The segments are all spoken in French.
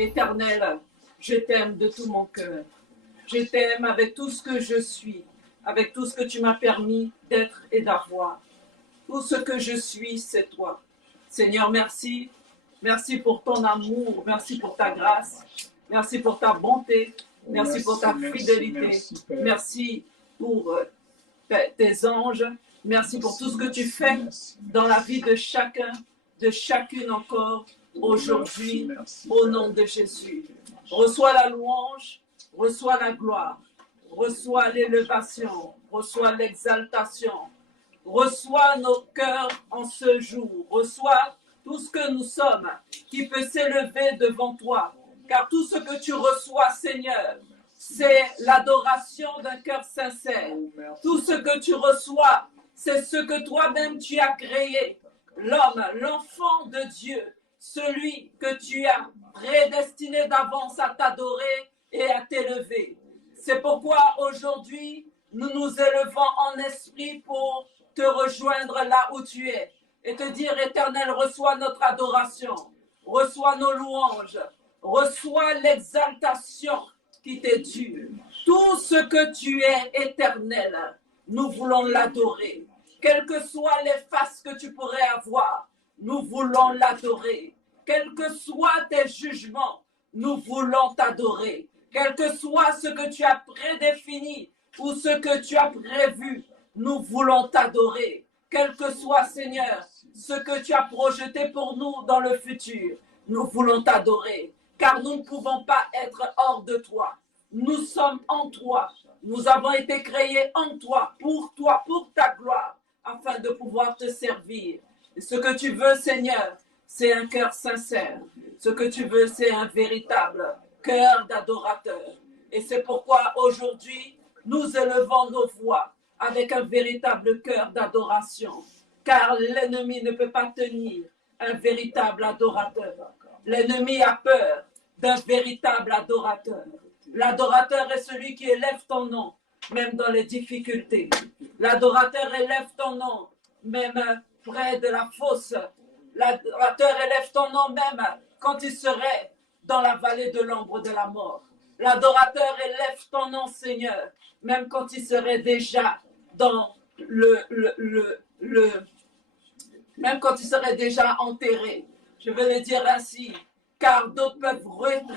Éternel, je t'aime de tout mon cœur. Je t'aime avec tout ce que je suis, avec tout ce que tu m'as permis d'être et d'avoir. Tout ce que je suis, c'est toi. Seigneur, merci. Merci pour ton amour. Merci pour ta grâce. Merci pour ta bonté. Merci pour ta fidélité. Merci pour tes anges. Merci pour tout ce que tu fais dans la vie de chacun, de chacune encore aujourd'hui, au nom de Jésus. Reçois la louange, reçois la gloire, reçois l'élévation, reçois l'exaltation, reçois nos cœurs en ce jour, reçois tout ce que nous sommes qui peut s'élever devant toi, car tout ce que tu reçois, Seigneur, c'est l'adoration d'un cœur sincère. Tout ce que tu reçois, c'est ce que toi-même tu as créé. L'homme, l'enfant de Dieu, celui que tu as prédestiné d'avance à t'adorer et à t'élever. C'est pourquoi aujourd'hui, nous nous élevons en esprit pour te rejoindre là où tu es et te dire, Éternel, reçois notre adoration, reçois nos louanges, reçois l'exaltation qui t'est due. Tout ce que tu es, Éternel, nous voulons l'adorer. Quelles que soient les faces que tu pourrais avoir, nous voulons l'adorer. Quels que soient tes jugements, nous voulons t'adorer. Quel que soit ce que tu as prédéfini ou ce que tu as prévu, nous voulons t'adorer. Quel que soit, Seigneur, ce que tu as projeté pour nous dans le futur, nous voulons t'adorer. Car nous ne pouvons pas être hors de toi. Nous sommes en toi. Nous avons été créés en toi, pour ta gloire, afin de pouvoir te servir. Et ce que tu veux, Seigneur, c'est un cœur sincère. Ce que tu veux, c'est un véritable cœur d'adorateur. Et c'est pourquoi aujourd'hui, nous élevons nos voix avec un véritable cœur d'adoration. Car l'ennemi ne peut pas tenir un véritable adorateur. L'ennemi a peur d'un véritable adorateur. L'adorateur est celui qui élève ton nom, même dans les difficultés. L'adorateur élève ton nom, même près de la fosse. L'adorateur élève ton nom, même quand il serait dans la vallée de l'ombre de la mort. L'adorateur élève ton nom, Seigneur, même quand il serait déjà dans même quand il serait déjà enterré. Je veux le dire ainsi, car d'autres peuvent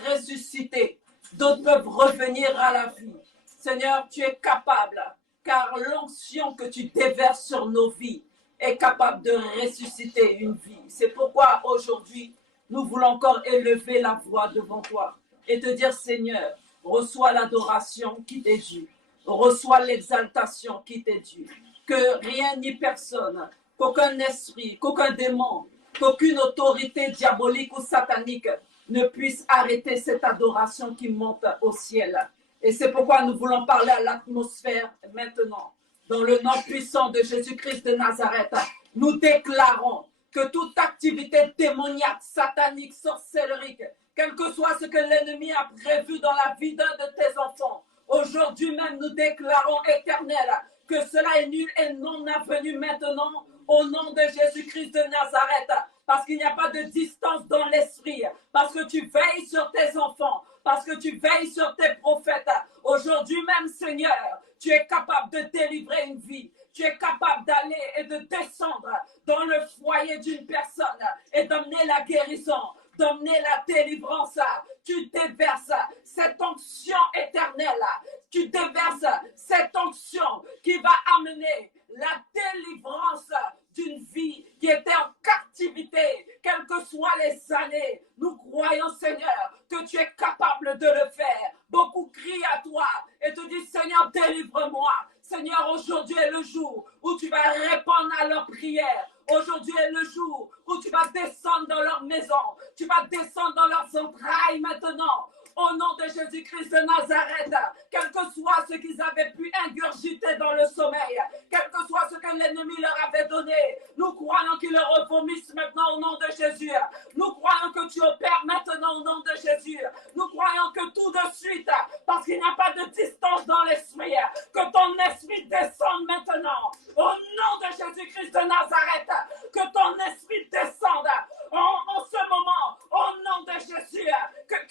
ressusciter, d'autres peuvent revenir à la vie. Seigneur, tu es capable, car l'onction que tu déverses sur nos vies est capable de ressusciter une vie. C'est pourquoi aujourd'hui, nous voulons encore élever la voix devant toi et te dire, Seigneur, reçois l'adoration qui t'est due, reçois l'exaltation qui t'est due, que rien ni personne, qu'aucun esprit, qu'aucun démon, qu'aucune autorité diabolique ou satanique ne puisse arrêter cette adoration qui monte au ciel. Et c'est pourquoi nous voulons parler à l'atmosphère maintenant. Dans le nom puissant de Jésus-Christ de Nazareth, nous déclarons que toute activité démoniaque, satanique, sorcellerique, quel que soit ce que l'ennemi a prévu dans la vie d'un de tes enfants, aujourd'hui même nous déclarons, Éternel, que cela est nul et non avenu maintenant au nom de Jésus-Christ de Nazareth, parce qu'il n'y a pas de distance dans l'esprit, parce que tu veilles sur tes enfants, parce que tu veilles sur tes prophètes. Aujourd'hui même, Seigneur, tu es capable de délivrer une vie. Tu es capable d'aller et de descendre dans le foyer d'une personne et d'emmener la guérison, d'emmener la délivrance. Tu déverses cette onction éternelle. Tu déverses cette onction qui va amener la délivrance d'une vie qui était en captivité, quelles que soient les années. Nous croyons, Seigneur, que tu es capable de le faire. Beaucoup crient à toi et te disent, Seigneur, délivre-moi. Seigneur, aujourd'hui est le jour où tu vas répondre à leurs prières. Aujourd'hui est le jour où tu vas descendre dans leur maison. Tu vas descendre dans leurs entrailles maintenant. Au nom de Jésus-Christ de Nazareth, quel que soit ce qu'ils avaient pu ingurgiter dans le sommeil, quel que soit ce que l'ennemi leur avait donné, nous croyons qu'ils le revomissent maintenant au nom de Jésus. Nous croyons que tu opères maintenant au nom de Jésus. Nous croyons que tout de suite, parce qu'il n'y a pas de distance dans l'esprit, que ton esprit descende maintenant au nom de Jésus-Christ de Nazareth, que ton esprit descende en ce moment au nom de Jésus, que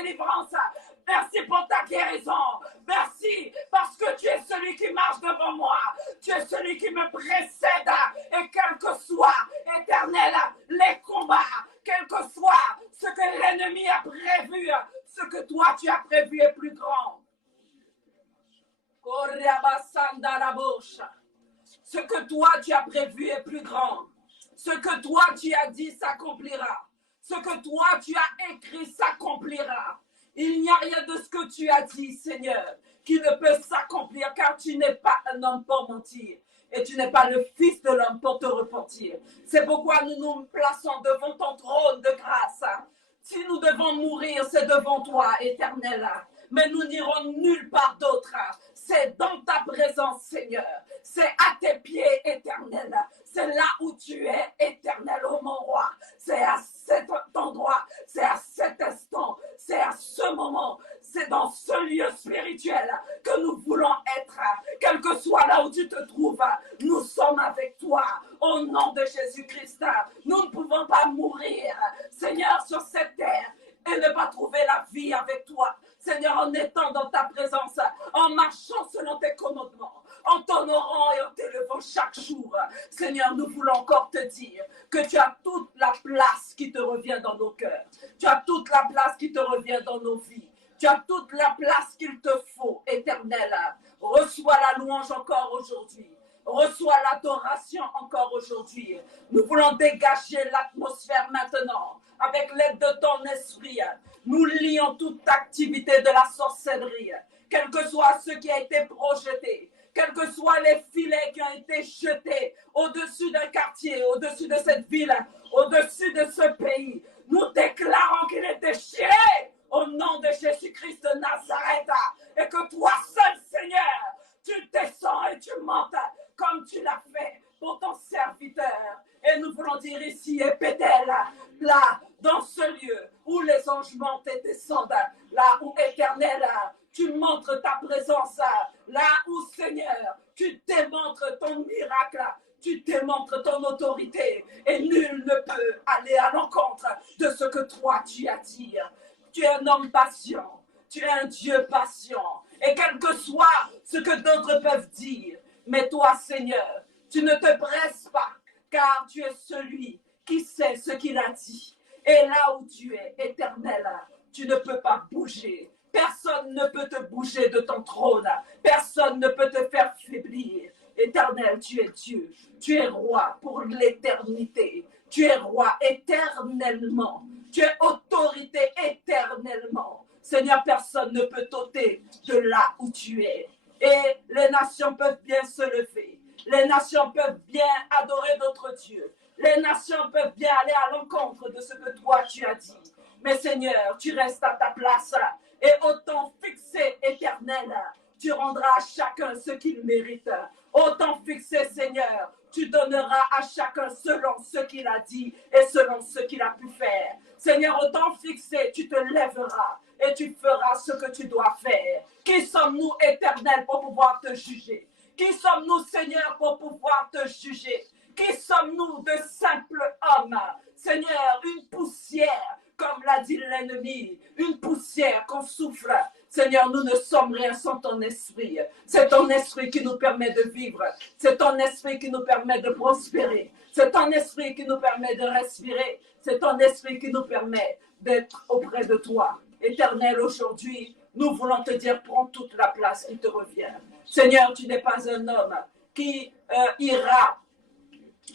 délivrance. Merci pour ta guérison. Merci parce que tu es celui qui marche devant moi. Tu es celui qui me précède. Et quel que soit, Éternel, les combats, quel que soit ce que l'ennemi a prévu, ce que toi tu as prévu est plus grand. Ce que toi tu as prévu est plus grand. Ce que toi tu as dit s'accomplira. Ce que toi tu as écrit s'accomplira. Il n'y a rien de ce que tu as dit, Seigneur, qui ne peut s'accomplir, car tu n'es pas un homme pour mentir. Et tu n'es pas le Fils de l'homme pour te repentir. C'est pourquoi nous nous plaçons devant ton trône de grâce. Si nous devons mourir, c'est devant toi, Éternel. Mais nous n'irons nulle part d'autre. C'est dans ta présence, Seigneur. C'est à tes pieds, Éternel. C'est là où tu es, Éternel, ô mon roi. C'est à cet endroit, c'est à cet instant, c'est à ce moment, c'est dans ce lieu spirituel que nous voulons être. Quel que soit là où tu te trouves, nous sommes avec toi. Au nom de Jésus-Christ, nous ne pouvons pas mourir, Seigneur, sur cette terre et ne pas trouver la vie avec toi. Seigneur, en étant dans ta présence, en marchant selon tes commandements, en t'honorant et en t'élevant chaque jour. Seigneur, nous voulons encore te dire que tu as toute la place qui te revient dans nos cœurs. Tu as toute la place qui te revient dans nos vies. Tu as toute la place qu'il te faut, Éternel. Reçois la louange encore aujourd'hui. Reçois l'adoration encore aujourd'hui. Nous voulons dégager l'atmosphère maintenant avec l'aide de ton esprit. Nous lions toute activité de la sorcellerie, quel que soit ce qui a été projeté, quels que soient les filets qui ont été jetés au-dessus d'un quartier, au-dessus de cette ville, au-dessus de ce pays. Nous déclarons qu'il est déchiré au nom de Jésus-Christ de Nazareth et que toi seul, Seigneur, tu descends et tu montes comme tu l'as fait pour ton serviteur. Et nous voulons dire ici, et Bethel, là, dans ce lieu où les anges montent et descendent, là où, Éternel, tu montres ta présence, là où, Seigneur, tu démontres ton miracle, tu démontres ton autorité, et nul ne peut aller à l'encontre de ce que toi tu as dit. Tu es un homme patient, tu es un Dieu patient, et quel que soit ce que d'autres peuvent dire, mais toi, Seigneur, tu ne te presses pas, car tu es celui qui sait ce qu'il a dit. Et là où tu es, Éternel, tu ne peux pas bouger. Personne ne peut te bouger de ton trône. Personne ne peut te faire faiblir. Éternel, tu es Dieu. Tu es roi pour l'éternité. Tu es roi éternellement. Tu es autorité éternellement. Seigneur, personne ne peut t'ôter de là où tu es. Et les nations peuvent bien se lever. Les nations peuvent bien adorer d'autres dieux. Les nations peuvent bien aller à l'encontre de ce que toi tu as dit. Mais Seigneur, tu restes à ta place. Et au temps fixé, Éternel, tu rendras à chacun ce qu'il mérite. Au temps fixé, Seigneur, tu donneras à chacun selon ce qu'il a dit et selon ce qu'il a pu faire. Seigneur, au temps fixé, tu te lèveras et tu feras ce que tu dois faire. Qui sommes-nous, Éternel, pour pouvoir te juger? Qui sommes-nous, Seigneur, pour pouvoir te juger? Qui sommes-nous de simples hommes? Seigneur, une poussière, comme l'a dit l'ennemi, une poussière qu'on souffle. Seigneur, nous ne sommes rien sans ton esprit. C'est ton esprit qui nous permet de vivre. C'est ton esprit qui nous permet de prospérer. C'est ton esprit qui nous permet de respirer. C'est ton esprit qui nous permet d'être auprès de toi. Éternel, aujourd'hui, nous voulons te dire, prends toute la place qui te revient. Seigneur, tu n'es pas un homme qui ira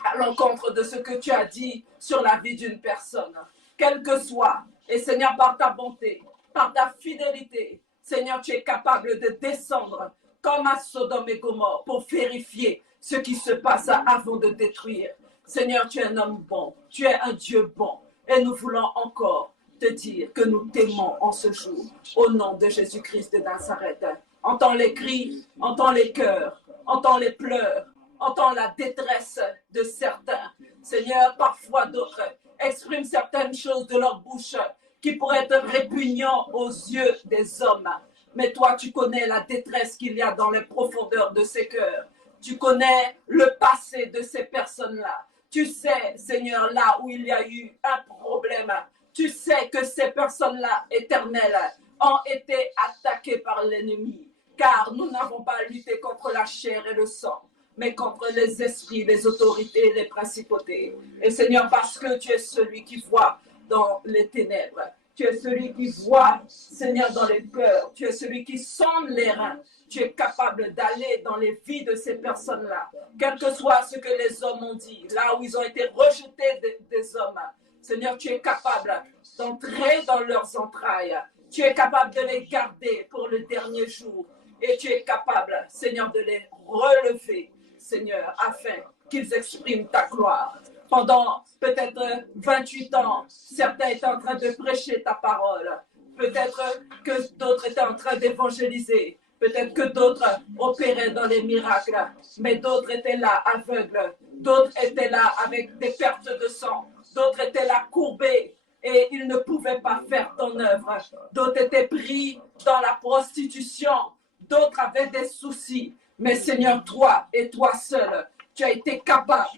à l'encontre de ce que tu as dit sur la vie d'une personne, quel que soit. Et Seigneur, par ta bonté, par ta fidélité, Seigneur, tu es capable de descendre comme à Sodome et Gomorrhe pour vérifier ce qui se passe avant de détruire. Seigneur, tu es un homme bon, tu es un Dieu bon. Et nous voulons encore te dire que nous t'aimons en ce jour, au nom de Jésus-Christ de Nazareth. Entends les cris, entends les cœurs, entends les pleurs, entends la détresse de certains. Seigneur, parfois d'autres expriment certaines choses de leur bouche qui pourraient être répugnants aux yeux des hommes. Mais toi, tu connais la détresse qu'il y a dans les profondeurs de ces cœurs. Tu connais le passé de ces personnes-là. Tu sais, Seigneur, là où il y a eu un problème, Tu sais que ces personnes-là, éternelles, ont été attaquées par l'ennemi. Car nous n'avons pas à lutter contre la chair et le sang, mais contre les esprits, les autorités, les principautés. Et Seigneur, parce que tu es celui qui voit dans les ténèbres, tu es celui qui voit, Seigneur, dans les cœurs, tu es celui qui sonde les reins, tu es capable d'aller dans les vies de ces personnes-là, quel que soit ce que les hommes ont dit, là où ils ont été rejetés des hommes. Seigneur, tu es capable d'entrer dans leurs entrailles, tu es capable de les garder pour le dernier jour. Et tu es capable, Seigneur, de les relever, Seigneur, afin qu'ils expriment ta gloire. Pendant peut-être 28 ans, certains étaient en train de prêcher ta parole. Peut-être que d'autres étaient en train d'évangéliser. Peut-être que d'autres opéraient dans les miracles. Mais d'autres étaient là aveugles. D'autres étaient là avec des pertes de sang. D'autres étaient là courbés. Et ils ne pouvaient pas faire ton œuvre. D'autres étaient pris dans la prostitution. D'autres avaient des soucis. Mais Seigneur, toi et toi seul, tu as été capable.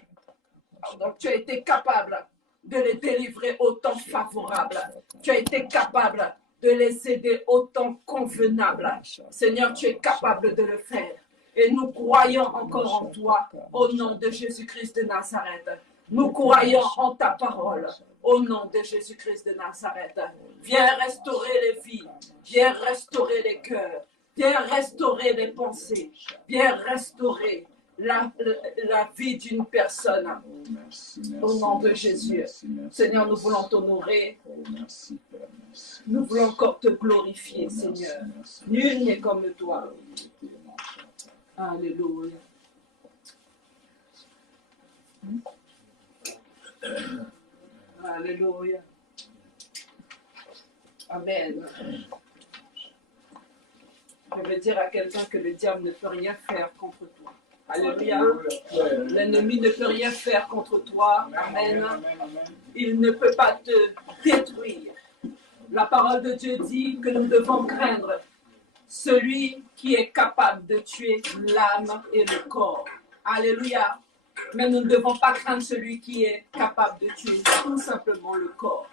Donc, tu as été capable de les délivrer au temps favorable. Tu as été capable de les aider au temps convenable. Seigneur, tu es capable de le faire. Et nous croyons encore en toi, au nom de Jésus-Christ de Nazareth. Nous croyons en ta parole, au nom de Jésus-Christ de Nazareth. Viens restaurer les vies, viens restaurer les cœurs, viens restaurer les pensées, viens restaurer la vie d'une personne. Au nom de Jésus. Seigneur, nous voulons t'honorer. Nous voulons encore te glorifier, Seigneur. Nul n'est comme toi. Alléluia. Alléluia. Amen. Je veux dire à quelqu'un que le diable ne peut rien faire contre toi. Alléluia. L'ennemi ne peut rien faire contre toi. Amen. Il ne peut pas te détruire. La parole de Dieu dit que nous devons craindre celui qui est capable de tuer l'âme et le corps. Alléluia. Mais nous ne devons pas craindre celui qui est capable de tuer tout simplement le corps.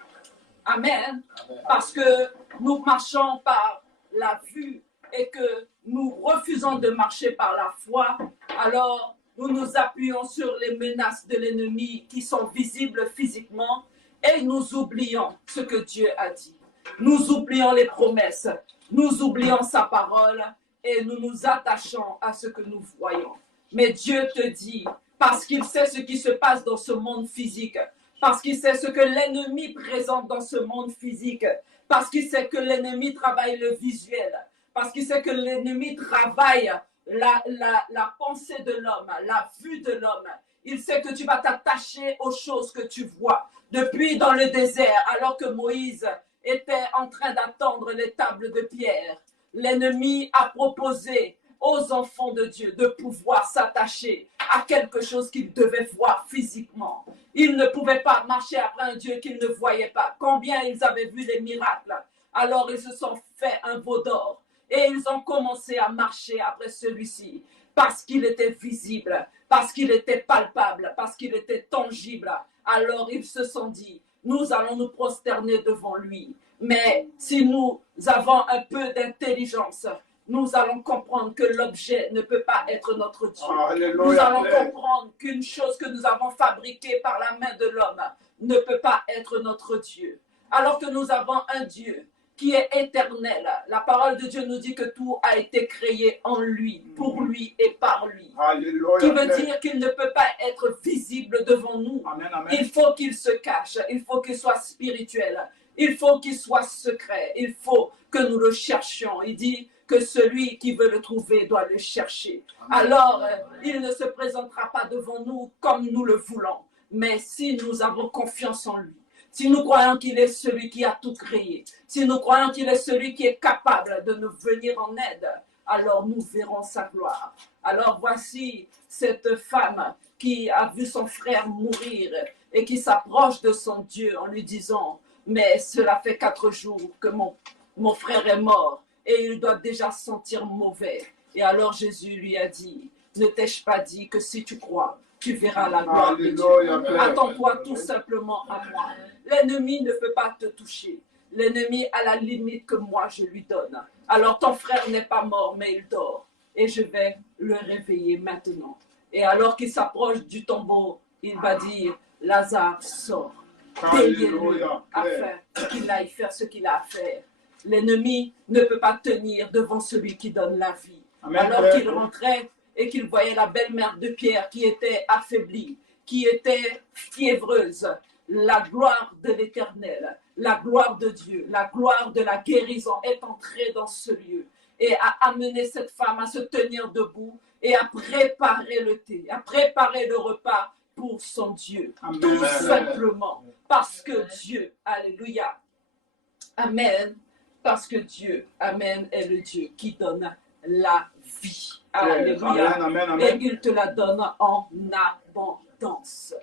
Amen. Parce que nous marchons par la vue et que nous refusons de marcher par la foi, alors nous nous appuyons sur les menaces de l'ennemi qui sont visibles physiquement et nous oublions ce que Dieu a dit. Nous oublions les promesses, nous oublions sa parole et nous nous attachons à ce que nous voyons. Mais Dieu te dit, parce qu'il sait ce qui se passe dans ce monde physique, parce qu'il sait ce que l'ennemi présente dans ce monde physique, parce qu'il sait que l'ennemi travaille le visuel, parce qu'il sait que l'ennemi travaille la pensée de l'homme, la vue de l'homme. Il sait que tu vas t'attacher aux choses que tu vois. Depuis dans le désert, alors que Moïse était en train d'attendre les tables de pierre, l'ennemi a proposé aux enfants de Dieu de pouvoir s'attacher à quelque chose qu'ils devaient voir physiquement. Ils ne pouvaient pas marcher après un Dieu qu'ils ne voyaient pas. Combien ils avaient vu des miracles, alors ils se sont fait un veau d'or. Et ils ont commencé à marcher après celui-ci parce qu'il était visible, parce qu'il était palpable, parce qu'il était tangible. Alors ils se sont dit, nous allons nous prosterner devant lui. Mais si nous avons un peu d'intelligence, nous allons comprendre que l'objet ne peut pas être notre Dieu. Alléluia. Nous allons comprendre qu'une chose que nous avons fabriquée par la main de l'homme ne peut pas être notre Dieu. Alors que nous avons un Dieu qui est éternel. La parole de Dieu nous dit que tout a été créé en lui, pour lui et par lui. Alléluia. Qui veut dire qu'il ne peut pas être visible devant nous. Amen, amen. Il faut qu'il se cache, il faut qu'il soit spirituel, il faut qu'il soit secret, il faut que nous le cherchions. Il dit que celui qui veut le trouver doit le chercher. Alors, il ne se présentera pas devant nous comme nous le voulons, mais si nous avons confiance en lui, si nous croyons qu'il est celui qui a tout créé, si nous croyons qu'il est celui qui est capable de nous venir en aide, alors nous verrons sa gloire. Alors voici cette femme qui a vu son frère mourir et qui s'approche de son Dieu en lui disant, mais cela fait 4 jours que mon frère est mort et il doit déjà sentir mauvais. Et alors Jésus lui a dit, ne t'ai-je pas dit que si tu crois, tu verras la gloire de Dieu. Attends-toi tout simplement à moi. L'ennemi ne peut pas te toucher. L'ennemi a la limite que moi je lui donne. Alors ton frère n'est pas mort, mais il dort. Et je vais le réveiller maintenant. Et alors qu'il s'approche du tombeau, il va dire, Lazare, sort. Déliez-le afin qu'il aille faire ce qu'il a à faire. L'ennemi ne peut pas tenir devant celui qui donne la vie. Alors qu'il rentrait et qu'il voyait la belle-mère de Pierre qui était affaiblie, qui était fiévreuse, la gloire de l'Éternel, la gloire de Dieu, la gloire de la guérison est entrée dans ce lieu et a amené cette femme à se tenir debout et à préparer le thé, à préparer le repas pour son Dieu. Amen. Tout simplement parce que Dieu, alléluia, amen, parce que Dieu, amen, est le Dieu qui donne la vie. Alléluia. Amen, amen. Et il te la donne en abondance.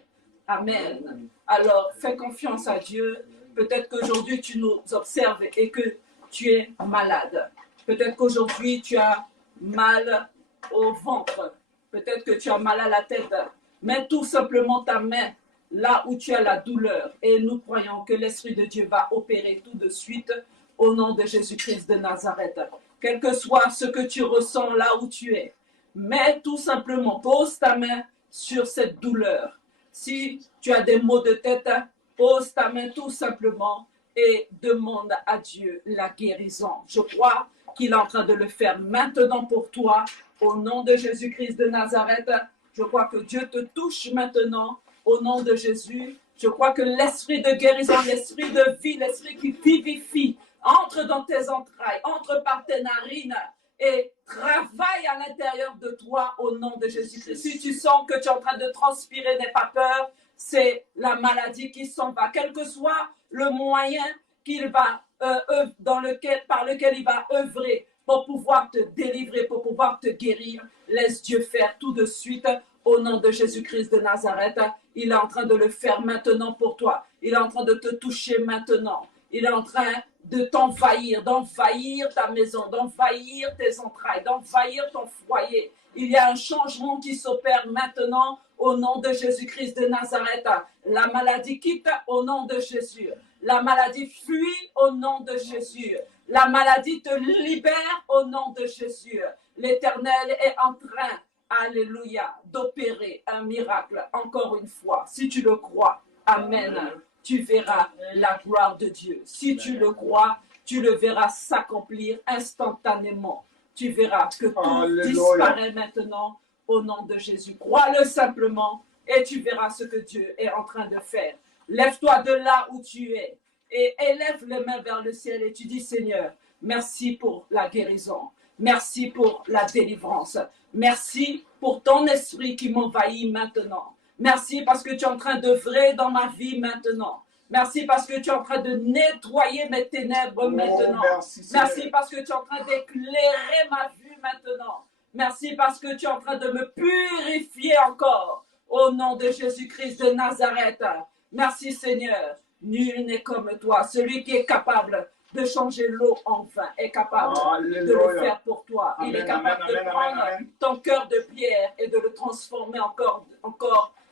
Amen. Alors, fais confiance à Dieu. Peut-être qu'aujourd'hui, tu nous observes et que tu es malade. Peut-être qu'aujourd'hui, tu as mal au ventre. Peut-être que tu as mal à la tête. Mets tout simplement ta main là où tu as la douleur. Et nous croyons que l'Esprit de Dieu va opérer tout de suite au nom de Jésus-Christ de Nazareth. Quel que soit ce que tu ressens là où tu es, mets tout simplement, pose ta main sur cette douleur. Si tu as des maux de tête, pose ta main tout simplement et demande à Dieu la guérison. Je crois qu'il est en train de le faire maintenant pour toi, au nom de Jésus-Christ de Nazareth. Je crois que Dieu te touche maintenant, au nom de Jésus. Je crois que l'esprit de guérison, l'esprit de vie, l'esprit qui vivifie, entre dans tes entrailles, entre par tes narines et travaille à l'intérieur de toi au nom de Jésus-Christ. Si tu sens que tu es en train de transpirer, n'aie pas peur, c'est la maladie qui s'en va. Quel que soit le moyen qu'il va, par lequel il va œuvrer pour pouvoir te délivrer, pour pouvoir te guérir, laisse Dieu faire tout de suite au nom de Jésus-Christ de Nazareth. Il est en train de le faire maintenant pour toi. Il est en train de te toucher maintenant. Il est en train de t'envahir, d'envahir ta maison, d'envahir tes entrailles, d'envahir ton foyer. Il y a un changement qui s'opère maintenant au nom de Jésus-Christ de Nazareth. La maladie quitte au nom de Jésus. La maladie fuit au nom de Jésus. La maladie te libère au nom de Jésus. L'Éternel est en train, alléluia, d'opérer un miracle encore une fois. Si tu le crois, amen. Tu verras la gloire de Dieu. Si tu le crois, tu le verras s'accomplir instantanément. Tu verras que tout disparaît maintenant au nom de Jésus. Crois-le simplement et tu verras ce que Dieu est en train de faire. Lève-toi de là où tu es et élève les mains vers le ciel et tu dis, Seigneur, merci pour la guérison. Merci pour la délivrance. Merci pour ton esprit qui m'envahit maintenant. Merci parce que tu es en train d'œuvrer dans ma vie maintenant. Merci parce que tu es en train de nettoyer mes ténèbres maintenant. Merci parce que tu es en train d'éclairer ma vue maintenant. Merci parce que tu es en train de me purifier encore. Au nom de Jésus-Christ de Nazareth. Merci Seigneur. Nul n'est comme toi. Celui qui est capable de changer l'eau en vin est capable de le faire pour toi. Il est capable de prendre ton cœur de pierre et de le transformer encore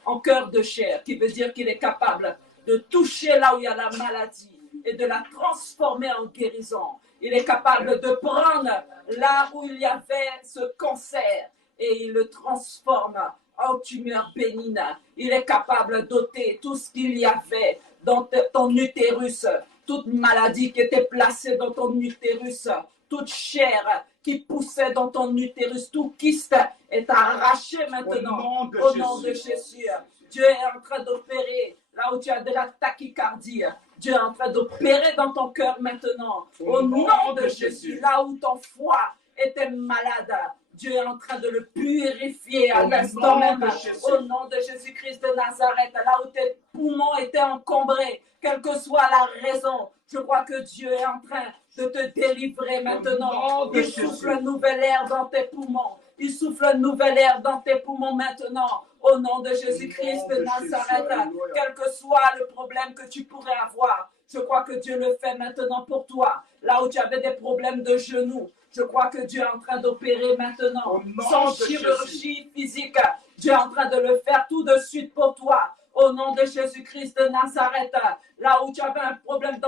en cœur de chair, qui veut dire qu'il est capable de toucher là où il y a la maladie et de la transformer en guérison. Il est capable de prendre là où il y avait ce cancer et il le transforme en tumeur bénigne. Il est capable d'ôter tout ce qu'il y avait dans ton utérus, toute maladie qui était placée dans ton utérus, toute chair qui poussait dans ton utérus, tout kyste est arraché maintenant au nom de Jésus. Dieu est en train d'opérer là où tu as de la tachycardie. Dieu est en train d'opérer dans ton cœur maintenant au nom de Jésus. Là où ton foie était malade, Dieu est en train de le purifier à l'instant même au nom de Jésus-Christ de Nazareth. Là où tes poumons étaient encombrés, quelle que soit la raison, je crois que Dieu est en train de te délivrer maintenant. Il souffle un nouvel air dans tes poumons. Il souffle un nouvel air dans tes poumons maintenant. Au nom de Jésus-Christ de Nazareth, quel que soit le problème que tu pourrais avoir, je crois que Dieu le fait maintenant pour toi. Là où tu avais des problèmes de genoux, je crois que Dieu est en train d'opérer maintenant. Sans chirurgie physique, Dieu est en train de le faire tout de suite pour toi. Au nom de Jésus-Christ de Nazareth, là où tu avais un problème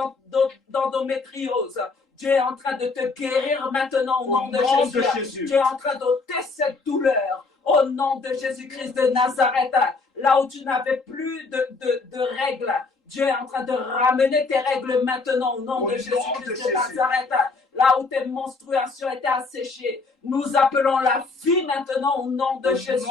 d'endométriose, Dieu est en train de te guérir maintenant au nom de Jésus. Dieu est en train d'ôter cette douleur au nom de Jésus-Christ de Nazareth. Là où tu n'avais plus de règles, Dieu est en train de ramener tes règles maintenant au nom de Jésus-Christ de Nazareth. Là où tes menstruations étaient asséchées, nous appelons la vie maintenant au nom de Jésus.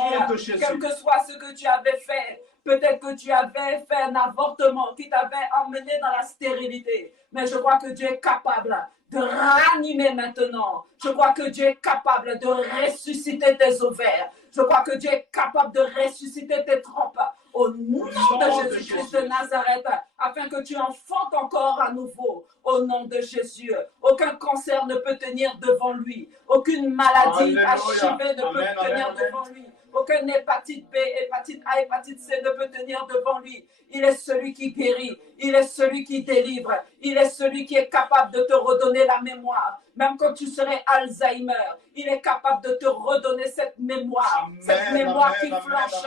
Quel que soit ce que tu avais fait, peut-être que tu avais fait un avortement qui t'avait emmené dans la stérilité. Mais je crois que Dieu est capable de ranimer maintenant. Je crois que Dieu est capable de ressusciter tes ovaires. Je crois que Dieu est capable de ressusciter tes trompes. Au nom de Jésus-Christ de Nazareth, afin que tu enfantes encore à nouveau. Au nom de Jésus. Aucun cancer ne peut tenir devant lui. Aucune maladie achevée ne peut tenir devant lui. Aucun hépatite B, hépatite A, hépatite C ne peut tenir devant lui. Il est celui qui guérit. Il est celui qui délivre. Il est celui qui est capable de te redonner la mémoire. Même quand tu serais Alzheimer, il est capable de te redonner cette mémoire. Cette mémoire qui flanche.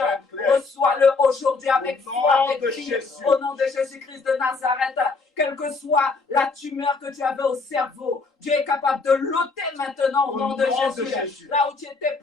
Reçois-le aujourd'hui avec foi, avec vie. Au nom de Jésus-Christ de Nazareth. Quelle que soit la tumeur que tu avais au cerveau, Dieu est capable de l'ôter maintenant au nom de Jésus. Là où tu étais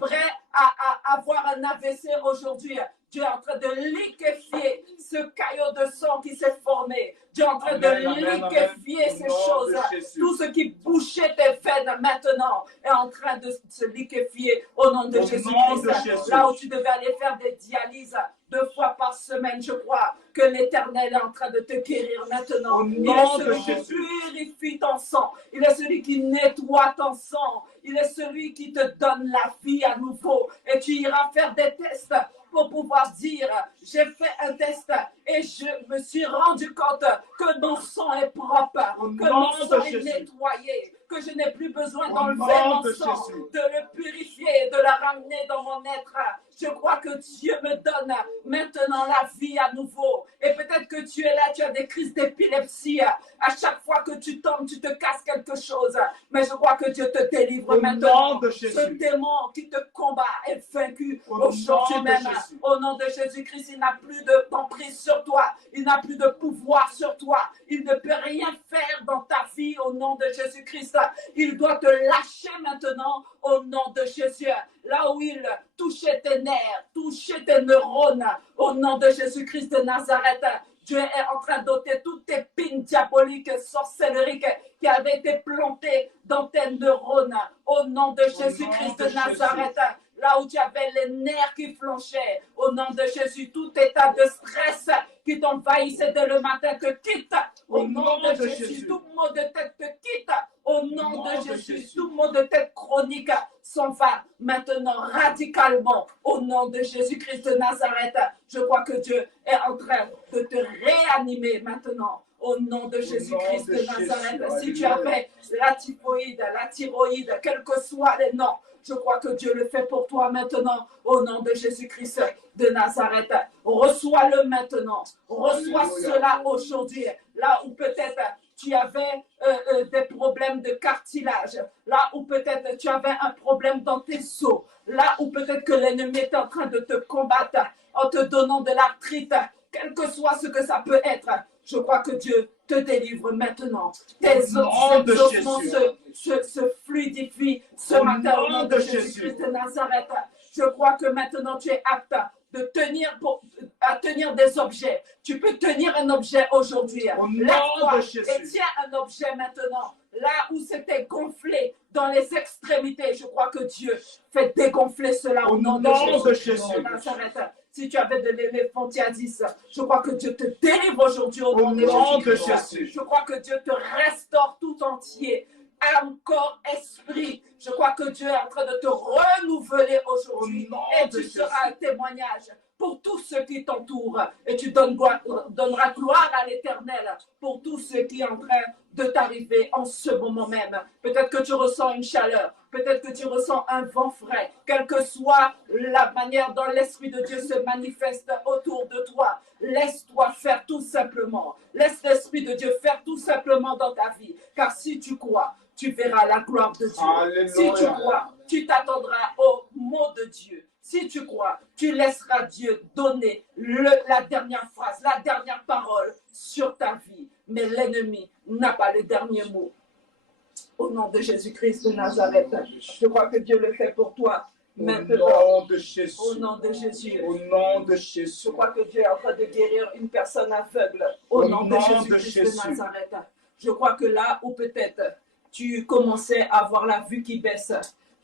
prêt à avoir un AVC aujourd'hui, Dieu est en train de liquéfier ce caillot de sang qui s'est formé. Dieu est en train de liquéfier ces choses. Tout ce qui bouchait tes veines maintenant est en train de se liquéfier au nom de Jésus-Christ. Là où tu devais aller faire des dialyses 2 fois par semaine, je crois que l'Éternel est en train de te guérir maintenant. Il est celui qui purifie ton sang. Il est celui qui nettoie ton sang. Il est celui qui te donne la vie à nouveau. Et tu iras faire des tests pour pouvoir dire, j'ai fait un test et je me suis rendu compte que mon sang est propre, que mon sang est nettoyé, que je n'ai plus besoin d'enlever mon sang, de le purifier, de le ramener dans mon être. Je crois que Dieu me donne maintenant la vie à nouveau. Et peut-être que tu es là, tu as des crises d'épilepsie. À chaque fois que tu tombes, tu te casses quelque chose. Mais je crois que Dieu te délivre maintenant. Ce démon qui te combat est vaincu aujourd'hui même. Au nom de Jésus-Christ, il n'a plus d'emprise sur toi. Il n'a plus de pouvoir sur toi. Il ne peut rien faire dans ta vie au nom de Jésus-Christ. Il doit te lâcher maintenant au nom de Jésus. Là où il touchait tes nerfs, touchait tes neurones, au nom de Jésus-Christ de Nazareth, Dieu est en train d'ôter toutes tes pines diaboliques, sorcelleriques qui avaient été plantées dans tes neurones, au nom de Jésus-Christ de Nazareth. Là où tu avais les nerfs qui flanchaient, au nom de Jésus, tout état de stress qui t'envahissait dès le matin te quitte. Au nom de Jésus, tout mot de tête te quitte. Au nom de Jésus, tout mot de tête chronique s'en va maintenant radicalement. Au nom de Jésus-Christ de Nazareth, je crois que Dieu est en train de te réanimer maintenant. Au nom de Jésus-Christ de Nazareth, si tu avais la typhoïde, la thyroïde, quels que soient les noms, je crois que Dieu le fait pour toi maintenant, au nom de Jésus-Christ de Nazareth. Reçois-le maintenant. Reçois cela aujourd'hui. Là où peut-être tu avais des problèmes de cartilage. Là où peut-être tu avais un problème dans tes os. Là où peut-être que l'ennemi est en train de te combattre en te donnant de l'arthrite. Quel que soit ce que ça peut être. Je crois que Dieu te délivre maintenant. Tes ossements se fluidifient ce matin au nom de Jésus-Christ de Nazareth. Je crois que maintenant tu es apte de à tenir des objets. Tu peux tenir un objet aujourd'hui. Lève-toi et tiens un objet maintenant. Là où c'était gonflé dans les extrémités, je crois que Dieu fait dégonfler cela au nom de Jésus-Christ de Nazareth. Si tu avais de l'éléphantiasis, je crois que Dieu te délivre aujourd'hui au nom de Jésus. Je crois que Dieu te restaure tout entier. Âme, corps, esprit. Je crois que Dieu est en train de te renouveler aujourd'hui. Et tu seras un témoignage pour tous ceux qui t'entourent. Et tu donneras gloire à l'Éternel pour tous ceux qui sont en train de t'arriver en ce moment même. Peut-être que tu ressens une chaleur. Peut-être que tu ressens un vent frais. Quelle que soit la manière dont l'Esprit de Dieu se manifeste autour de toi, laisse-toi faire tout simplement. Laisse l'Esprit de Dieu faire tout simplement dans ta vie. Car si tu crois, tu verras la gloire de Dieu. Alléluia. Si tu crois, tu t'attendras au mot de Dieu. Si tu crois, tu laisseras Dieu donner la dernière phrase, la dernière parole sur ta vie. Mais l'ennemi n'a pas le dernier mot. Au nom de Jésus-Christ de Nazareth, je crois que Dieu le fait pour toi maintenant. Au nom de Jésus. Au nom de Jésus. Au nom de Je Jésus. crois que Dieu est en train de guérir une personne aveugle. Au nom de Jésus-Christ de Nazareth. Je crois que là où peut-être tu commençais à avoir la vue qui baisse,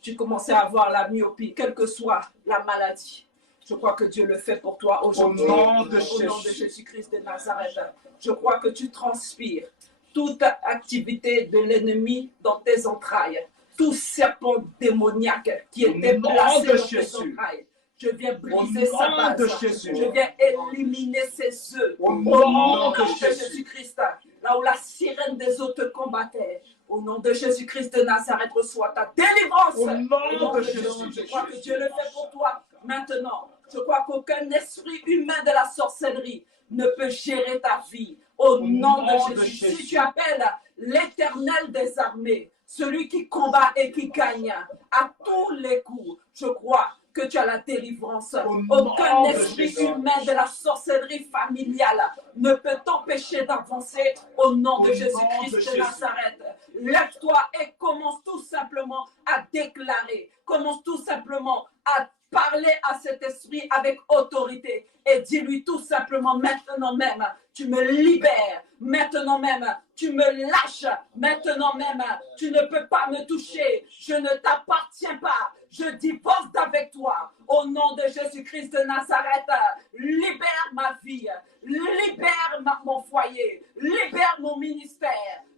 tu commençais à avoir la myopie, quelle que soit la maladie. Je crois que Dieu le fait pour toi aujourd'hui. Au nom de Jésus-Christ de Nazareth. Je crois que tu transpires toute activité de l'ennemi dans tes entrailles. Tout serpent démoniaque qui était placé dans tes entrailles. Je viens briser sa base. Je viens éliminer ses œufs. Au nom de Jésus-Christ. Là où la sirène des eaux te combattait. Au nom de Jésus-Christ de Nazareth, reçois ta délivrance. Au nom de Jésus. Je crois que Dieu le fait pour toi maintenant. Je crois qu'aucun esprit humain de la sorcellerie ne peut gérer ta vie. Au nom de Jésus. Si tu appelles l'Éternel des armées, celui qui combat et qui gagne à tous les coups, je crois que tu as la délivrance. Aucun esprit humain de la sorcellerie familiale ne peut t'empêcher d'avancer au nom de Jésus-Christ de Nazareth. Lève-toi et commence tout simplement à déclarer. Commence tout simplement à parler à cet esprit avec autorité et dis-lui tout simplement maintenant même, tu me libères, maintenant même, tu me lâches, maintenant même, tu ne peux pas me toucher, je ne t'appartiens pas, je divorce d'avec toi, au nom de Jésus-Christ de Nazareth, libère ma vie, libère mon foyer, libère mon ministère,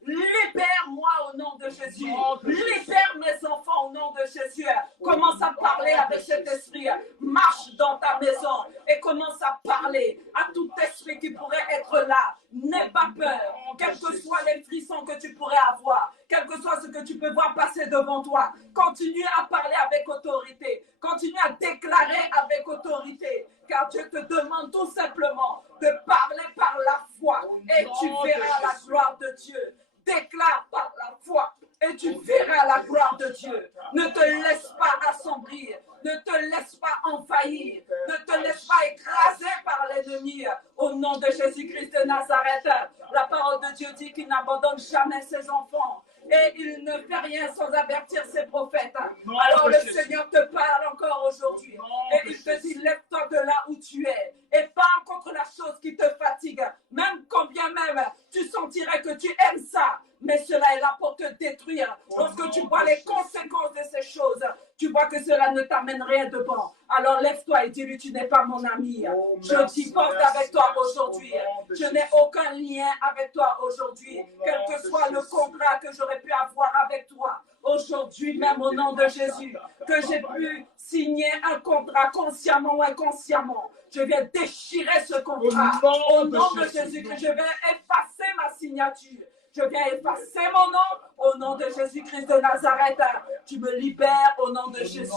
libère-moi au nom de Jésus, libère mes enfants au nom de Jésus, commence à parler avec cet esprit, marche dans ta maison et commence à parler à tout esprit qui pourrait être là. N'aie pas peur, quels que soient les frissons que tu pourrais avoir, quel que soit ce que tu peux voir passer devant toi. Continue à parler avec autorité, continue à déclarer avec autorité, car Dieu te demande tout simplement de parler par la foi et tu verras la gloire de Dieu. Déclare par la foi et tu verras la gloire de Dieu. Ne te laisse pas assombrir, ne te laisse pas envahir, ne te laisse pas écraser par l'ennemi. Au nom de Jésus-Christ de Nazareth, la parole de Dieu dit qu'il n'abandonne jamais ses enfants et il ne fait rien sans avertir ses prophètes. Alors le Seigneur te parle encore aujourd'hui et il te dit lève-toi de là où tu es et parle contre la chose qui te fatigue, même quand bien même tu sentirais que tu aimes ça, mais cela est là pour te détruire. Lorsque tu vois les conséquences de ces choses, tu vois que cela ne t'amène rien de bon. Alors lève-toi et dis-lui, tu n'es pas mon ami. Je divorce avec toi aujourd'hui. Je n'ai aucun lien avec toi aujourd'hui. Quel que soit le contrat que j'aurais pu avoir avec toi. Aujourd'hui même au nom de Jésus, que j'ai pu signer un contrat consciemment ou inconsciemment. Je viens déchirer ce contrat. Au nom de Jésus, que je vais effacer ma signature. Je viens effacer mon nom au nom de Jésus-Christ de Nazareth. Tu me libères au nom de Jésus.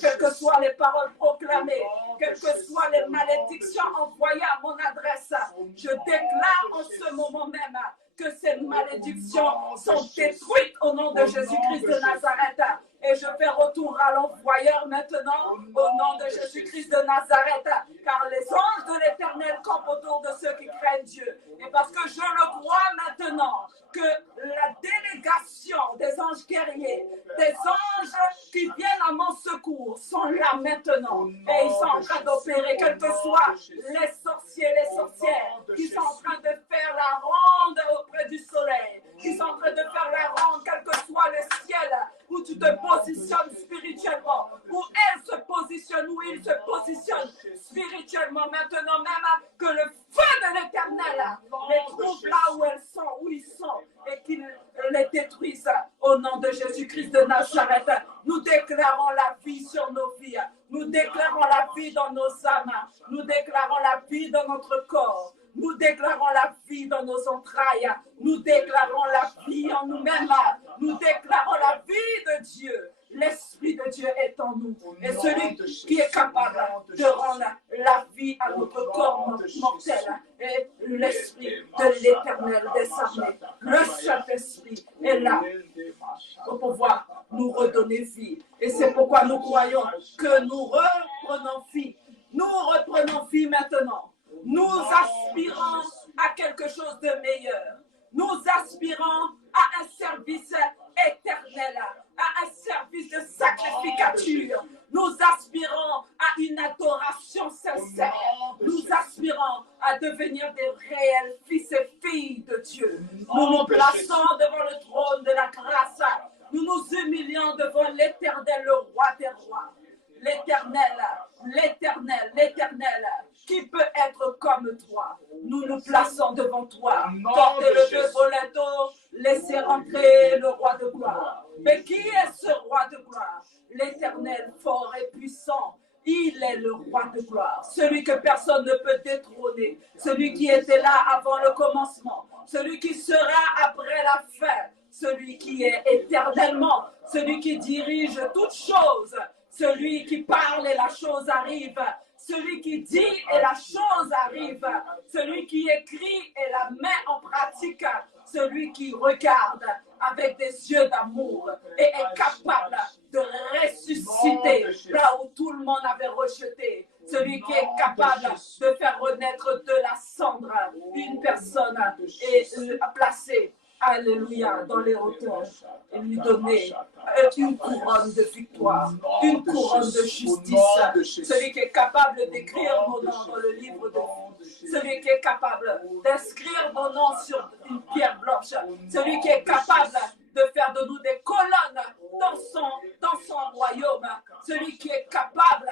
Quelles que soient les paroles proclamées, quelles que soient les malédictions envoyées à mon adresse, je déclare en ce moment même que ces malédictions sont détruites au nom de Jésus-Christ de Nazareth. Et je fais retour à l'envoyeur maintenant au nom de Jésus-Christ de Nazareth. Car les anges de l'Éternel campent autour de ceux qui craignent Dieu. Et parce que je le crois maintenant que la délégation des anges guerriers, des anges qui viennent à mon secours sont là maintenant. Et ils sont en train d'opérer, quels que soient les sorciers, les sorcières, qui sont en train de faire la ronde auprès du soleil, qui sont en train de faire la ronde, quel que soit le ciel, où tu te positionnes spirituellement, où elle se positionne, où il se positionne spirituellement maintenant même, que le feu de l'Éternel les trouve là où elles sont, où ils sont, et qu'il les détruise au nom de Jésus-Christ de Nazareth. Nous déclarons la vie sur nos vies, nous déclarons la vie dans nos âmes, nous déclarons la vie dans notre corps. Nous déclarons la vie dans nos entrailles. Nous déclarons la vie en nous-mêmes. Nous déclarons la vie de Dieu. L'Esprit de Dieu est en nous. Et celui qui est capable de rendre la vie à notre corps mortel est l'Esprit de l'Éternel des armées. Le Saint-Esprit est là pour pouvoir nous redonner vie. Et c'est pourquoi nous croyons que nous reprenons vie. Nous reprenons vie maintenant. Nous aspirons à quelque chose de meilleur. Nous aspirons à un service éternel, à un service de sacrificature. Nous aspirons à une adoration sincère. Nous aspirons à devenir des réels fils et filles de Dieu. Nous nous plaçons devant le trône de la grâce. Nous nous humilions devant l'Éternel, le roi des rois. L'Éternel, l'Éternel, l'Éternel, qui peut être comme toi? Nous nous plaçons devant toi. Portez le feu Boleto, laissez rentrer le roi de gloire. Mais qui est ce roi de gloire? L'Éternel fort et puissant. Il est le roi de gloire, celui que personne ne peut détrôner, celui qui était là avant le commencement, celui qui sera après la fin, celui qui est éternellement, celui qui dirige toutes choses, celui qui parle et la chose arrive, celui qui dit et la chose arrive, celui qui écrit et la met en pratique, celui qui regarde avec des yeux d'amour et est capable de ressusciter là où tout le monde avait rejeté, celui qui est capable de faire renaître de la cendre une personne et placer, alléluia, dans les hauteurs et lui donner une couronne de victoire, une couronne de justice, celui qui est capable d'écrire mon nom dans le livre de vie, celui qui est capable d'inscrire mon nom sur une pierre blanche, celui qui est capable de faire de nous des colonnes dans son royaume, celui qui est capable,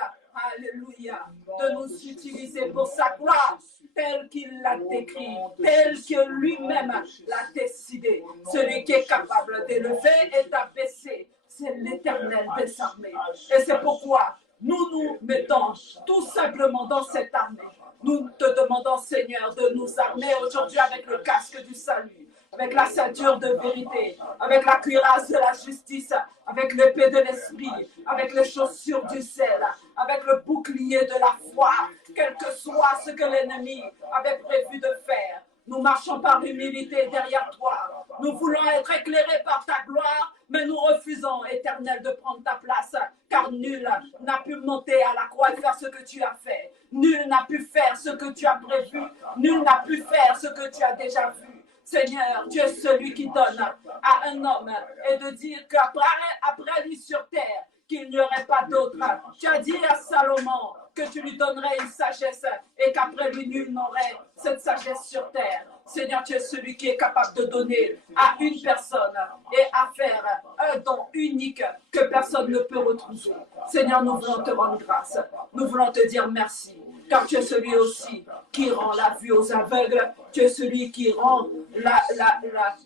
alléluia, de nous utiliser pour sa gloire, tel qu'il l'a décrit, tel que lui-même l'a décidé. Celui qui est capable d'élever et d'abaisser, c'est l'Éternel des armées. Et c'est pourquoi nous nous mettons tout simplement dans cette armée. Nous te demandons, Seigneur, de nous armer aujourd'hui avec le casque du salut, avec la ceinture de vérité, avec la cuirasse de la justice, avec l'épée de l'esprit, avec les chaussures du sel, avec le bouclier de la foi, quel que soit ce que l'ennemi avait prévu de faire. Nous marchons par humilité derrière toi. Nous voulons être éclairés par ta gloire, mais nous refusons, Éternel, de prendre ta place, car nul n'a pu monter à la croix et faire ce que tu as fait. Nul n'a pu faire ce que tu as prévu. Nul n'a pu faire ce que tu as déjà vu. Seigneur, tu es celui qui donne à un homme et de dire qu'après lui sur terre, qu'il n'y aurait pas d'autre. Tu as dit à Salomon que tu lui donnerais une sagesse et qu'après lui, nul n'aurait cette sagesse sur terre. Seigneur, tu es celui qui est capable de donner à une personne et à faire un don unique que personne ne peut retrouver. Seigneur, nous voulons te rendre grâce. Nous voulons te dire merci. Car tu es celui aussi qui rend la vue aux aveugles. Tu es celui qui rend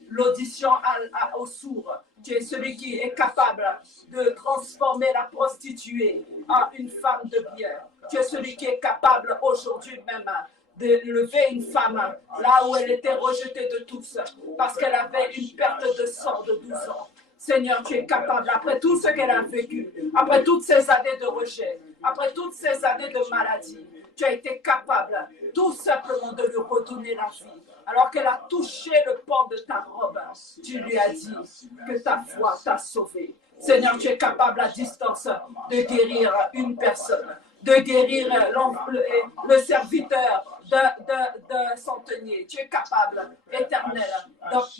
l'audition aux sourds. Tu es celui qui est capable de transformer la prostituée en une femme de bien. Tu es celui qui est capable aujourd'hui même de lever une femme là où elle était rejetée de tous parce qu'elle avait une perte de sang de 12 ans. Seigneur, tu es capable, après tout ce qu'elle a vécu, après toutes ces années de rejet, après toutes ces années de maladie, tu as été capable tout simplement de lui redonner la vie. Alors qu'elle a touché le pan de ta robe, tu lui as dit que ta foi t'a sauvé. Seigneur, tu es capable à distance de guérir une personne, de guérir le serviteur d'un centenier. Tu es capable, Éternel,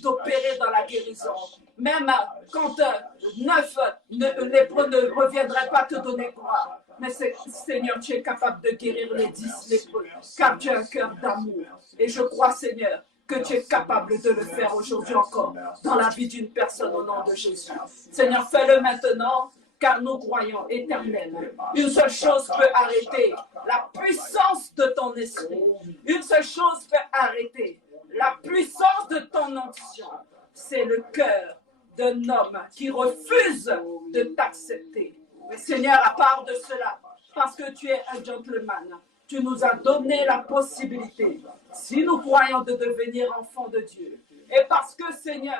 d'opérer dans la guérison. Même quand 9 lépreux ne reviendraient pas te donner gloire. Mais Seigneur, tu es capable de guérir les 10 lépreux, car tu as un cœur d'amour. Et je crois, Seigneur, que tu es capable de le faire aujourd'hui encore dans la vie d'une personne au nom de Jésus. Seigneur, fais-le maintenant, car nous croyons, Éternel. Une seule chose peut arrêter la puissance de ton esprit. Une seule chose peut arrêter la puissance de ton onction. C'est le cœur d'un homme qui refuse de t'accepter. Mais Seigneur, à part de cela, parce que tu es un gentleman, tu nous as donné la possibilité, si nous croyons, de devenir enfants de Dieu. Et parce que, Seigneur,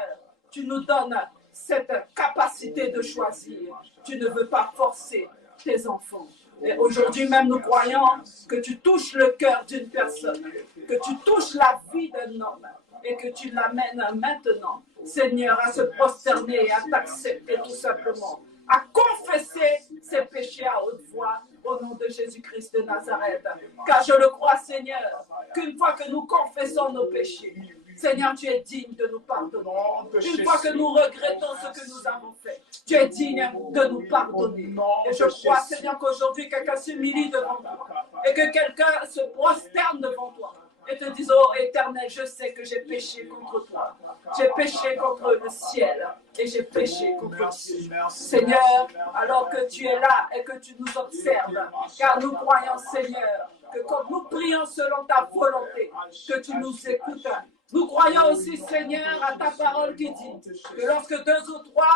tu nous donnes cette capacité de choisir, tu ne veux pas forcer tes enfants. Et aujourd'hui même, nous croyons que tu touches le cœur d'une personne, que tu touches la vie d'un homme, et que tu l'amènes maintenant, Seigneur, à se prosterner et à t'accepter tout simplement, à confesser ses péchés à haute voix au nom de Jésus-Christ de Nazareth. Car je le crois, Seigneur, qu'une fois que nous confessons nos péchés, Seigneur, tu es digne de nous pardonner. Une fois que nous regrettons ce que nous avons fait, tu es digne de nous pardonner. Et je crois, Seigneur, qu'aujourd'hui, quelqu'un s'humilie devant toi et que quelqu'un se prosterne devant toi et te dise, oh Éternel, je sais que j'ai péché contre toi. J'ai péché contre le ciel et j'ai péché contre Dieu. Seigneur, alors que tu es là et que tu nous observes, car nous croyons, Seigneur, que quand nous prions selon ta volonté, que tu nous écoutes. Nous croyons aussi, Seigneur, à ta parole qui dit que lorsque 2 ou 3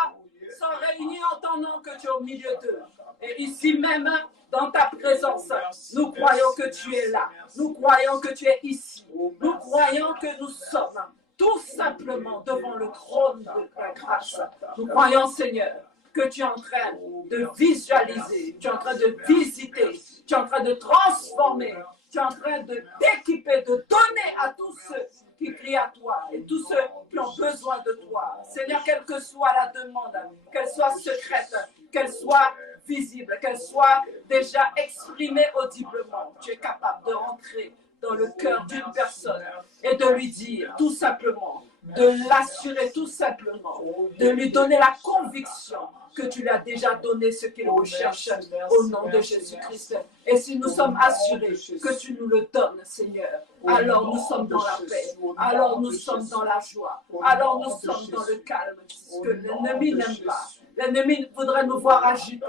sont réunis en ton nom, que tu es au milieu d'eux. Et ici même, dans ta présence, nous croyons que tu es là. Nous croyons que tu es ici. Nous croyons que nous sommes tout simplement devant le trône de ta grâce. Nous croyons, Seigneur, que tu es en train de visualiser, tu es en train de visiter, tu es en train de transformer, tu es en train de t'équiper, de donner à tous ceux qui crient à toi et tous ceux qui ont besoin de toi. Seigneur, quelle que soit la demande, qu'elle soit secrète, qu'elle soit visible, qu'elle soit déjà exprimée audiblement, tu es capable de rentrer dans le cœur d'une personne et de lui dire tout simplement, de l'assurer tout simplement, de lui donner la conviction que tu lui as déjà donné ce qu'il recherche au nom de Jésus-Christ. Et si nous sommes assurés que tu nous le donnes, Seigneur, alors nous sommes dans la paix, alors nous sommes dans la joie, alors nous sommes dans le calme, ce que l'ennemi n'aime pas. L'ennemi voudrait nous voir agités,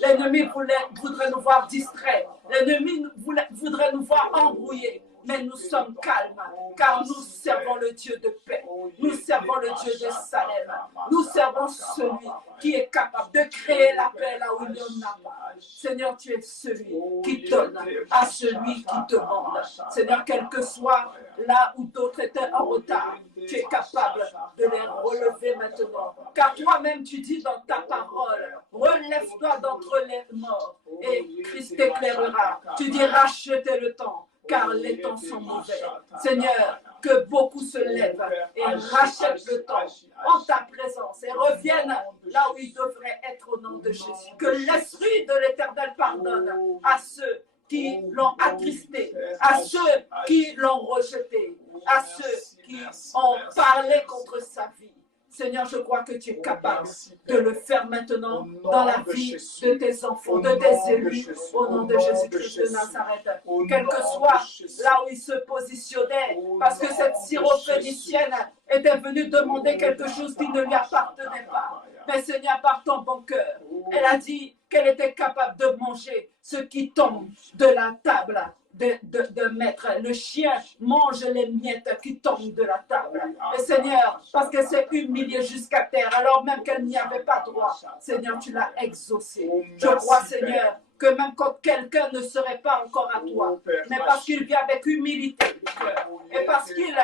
l'ennemi voudrait nous voir distraits, l'ennemi voudrait nous voir embrouillés. Mais nous sommes calmes, car nous servons le Dieu de paix. Nous servons le Dieu de Salem. Nous servons celui qui est capable de créer la paix là où il n'y en a pas. Seigneur, tu es celui qui donne à celui qui demande. Seigneur, quel que soit là où d'autres étaient en retard, tu es capable de les relever maintenant. Car toi-même, tu dis dans ta parole, relève-toi d'entre les morts et Christ t'éclairera. Tu dis, rachetez le temps, car les temps sont mauvais. Seigneur, que beaucoup se lèvent et rachètent le temps en ta présence et reviennent là où ils devraient être au nom de Jésus. Que l'Esprit de l'Éternel pardonne à ceux qui l'ont attristé, à ceux qui l'ont rejeté, à ceux qui ont parlé contre sa vie. Seigneur, je crois que tu es capable de le faire maintenant dans la vie de tes enfants, de tes élus, au nom de Jésus-Christ de Nazareth. Quel que soit là où ils se positionnaient, parce que cette syrophénicienne était venue demander quelque chose qui ne lui appartenait pas. Mais Seigneur, par ton bon cœur, elle a dit qu'elle était capable de manger ce qui tombe de la table de maître. Le chien mange les miettes qui tombent de la table. Et Seigneur, parce qu'elle s'est humiliée jusqu'à terre, alors même qu'elle n'y avait pas droit, Seigneur, tu l'as exaucée. Je crois, Seigneur, que même quand quelqu'un ne serait pas encore à toi, mais parce qu'il vient avec humilité de cœur, et parce qu'il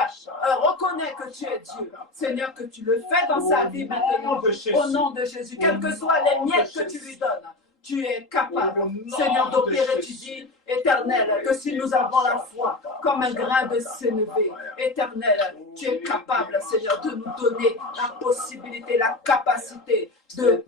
reconnaît que tu es Dieu, Seigneur, que tu le fais dans sa vie maintenant, au nom de Jésus, quelles que soient les miettes que tu lui donnes, tu es capable, Seigneur, d'opérer. Tu dis, Éternel, que si nous avons la foi comme un grain de sénévé, Éternel, tu es capable, Seigneur, de nous donner la possibilité, la capacité de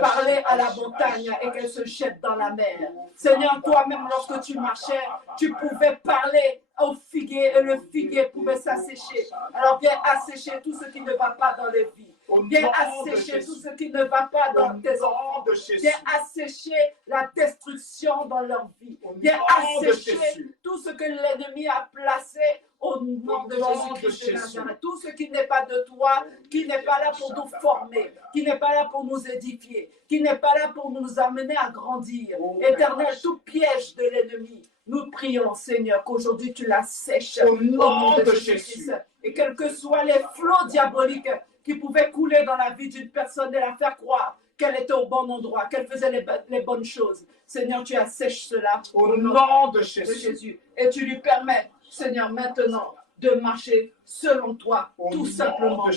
parler à la montagne et qu'elle se jette dans la mer. Seigneur, toi-même, lorsque tu marchais, tu pouvais parler au figuier et le figuier pouvait s'assécher. Alors viens assécher tout ce qui ne va pas dans les vies. Viens assécher tout ce qui ne va pas dans tes enfants. Viens assécher la destruction dans leur vie. Viens assécher tout ce que l'ennemi a placé au nom de Jésus-Christ de Nazareth. Tout ce qui n'est pas de toi, qui n'est pas là pour nous former, qui n'est pas là pour nous édifier, qui n'est pas là pour nous amener à grandir. Éternel, tout piège de l'ennemi, nous prions, Seigneur, qu'aujourd'hui tu la sèches au nom de Jésus-Christ. Et quels que soient les flots diaboliques qui pouvaient couler dans la vie d'une personne et la faire croire qu'elle était au bon endroit, qu'elle faisait les bonnes choses. Seigneur, tu assèches cela au nom de Jésus. Et tu lui permets, Seigneur, maintenant de marcher selon toi, tout simplement.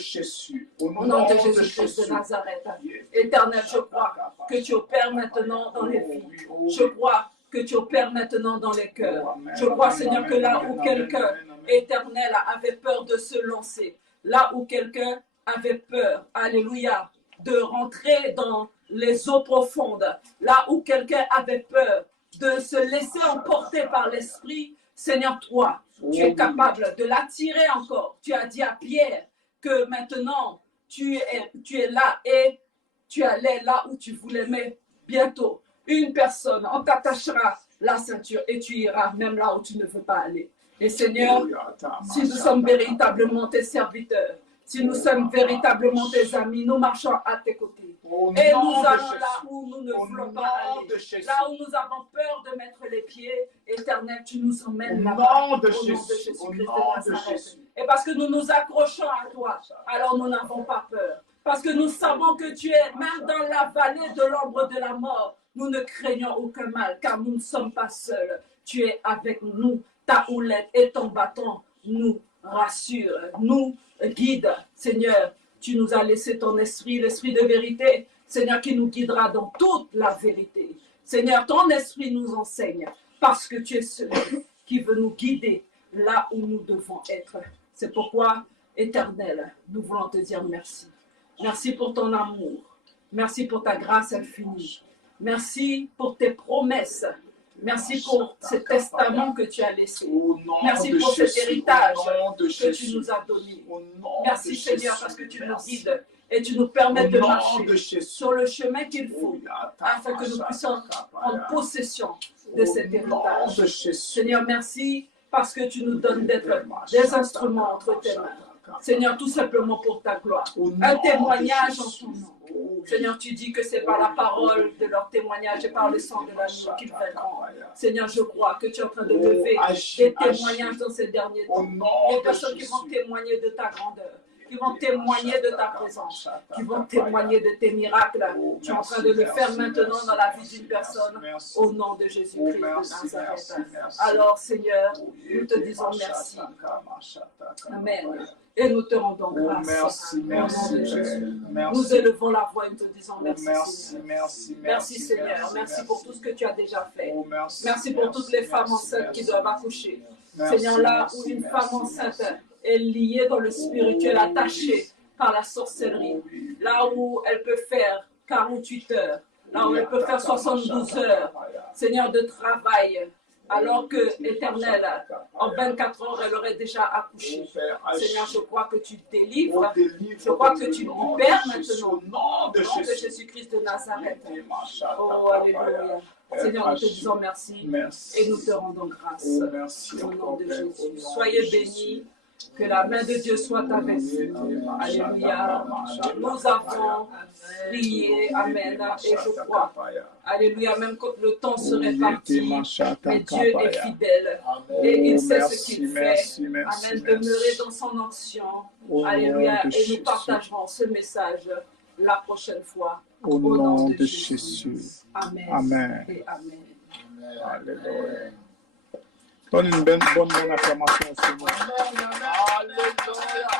Au nom de Jésus-Christ de Nazareth. Éternel, je crois que tu opères maintenant dans les vies. Je crois que tu opères maintenant dans les cœurs. Je crois, Seigneur, que là où quelqu'un, Éternel, avait peur de se lancer, là où quelqu'un avait peur, alléluia, de rentrer dans les eaux profondes, là où quelqu'un avait peur de se laisser emporter par l'Esprit, Seigneur, toi, tu es capable de l'attirer encore. Tu as dit à Pierre que maintenant, tu es là et tu allais là où tu voulais, mais bientôt, une personne, on t'attachera la ceinture et tu iras même là où tu ne veux pas aller. Et Seigneur, si nous sommes véritablement tes serviteurs, si nous sommes véritablement tes amis, nous marchons à tes côtés. Et nous allons là où nous ne voulons pas aller. Là où nous avons peur de mettre les pieds, Éternel, tu nous emmènes là-bas. Au nom de Jésus-Christ de Nazareth. Et parce que nous nous accrochons à toi, alors nous n'avons pas peur. Parce que nous savons que tu es même dans la vallée de l'ombre de la mort. Nous ne craignons aucun mal, car nous ne sommes pas seuls. Tu es avec nous. Ta houlette et ton bâton nous rassurent, nous guident. Seigneur, tu nous as laissé ton esprit, l'esprit de vérité. Seigneur, qui nous guidera dans toute la vérité. Seigneur, ton esprit nous enseigne, parce que tu es celui qui veut nous guider là où nous devons être. C'est pourquoi, Éternel, nous voulons te dire merci. Merci pour ton amour. Merci pour ta grâce infinie. Merci pour tes promesses. Merci pour ce testament que tu as laissé. Merci pour cet héritage que tu nous as donné. Merci Seigneur parce que tu nous guides et tu nous permets de marcher sur le chemin qu'il faut afin que nous puissions prendre possession de cet héritage. Seigneur, merci parce que tu nous donnes d'être des instruments entre tes mains. Seigneur, tout simplement pour ta gloire. Un témoignage en ton nom. Seigneur, tu dis que c'est par la parole de leur témoignage et par le sang de l'agneau qu'ils vaincront. Seigneur, je crois que tu es en train de lever des témoignages dans ces derniers temps. Des personnes qui vont témoigner de ta grandeur, qui vont témoigner de ta présence, qui vont témoigner de tes miracles. Tu es en train de le faire maintenant dans la vie d'une personne au nom de Jésus-Christ de Nazareth. Alors, Seigneur, nous te disons merci. Amen. Et nous te rendons grâce. Merci, Nous élevons la voix et nous te disons merci. Merci, Seigneur. Merci pour tout ce que tu as déjà fait. Merci pour toutes les femmes enceintes qui doivent accoucher. Seigneur, là où une femme enceinte est liée dans le spirituel, attachée par la sorcellerie, là où elle peut faire 48 heures, là où elle peut faire 72 heures, Seigneur, de travail, alors que, Éternel, en 24 heures, elle aurait déjà accouché. Seigneur, je crois que tu délivres, je crois que tu libères maintenant, au nom de Jésus-Christ de Nazareth. Oh, alléluia. Seigneur, nous te disons merci et nous te rendons grâce. Au nom de Jésus. Soyez bénis. Que la main de Dieu soit avec vous. Alléluia. Nous avons prié. Amen. Et je crois. Alléluia. Même quand le temps serait parti, mais Dieu est fidèle. Et il sait ce qu'il fait. Amen. Demeurer dans son onction. Alléluia. Et nous partagerons ce message la prochaine fois. Au nom de Jésus. Amen. Et amen. Alléluia. Donne une bonne affirmation au Seigneur. Alléluia.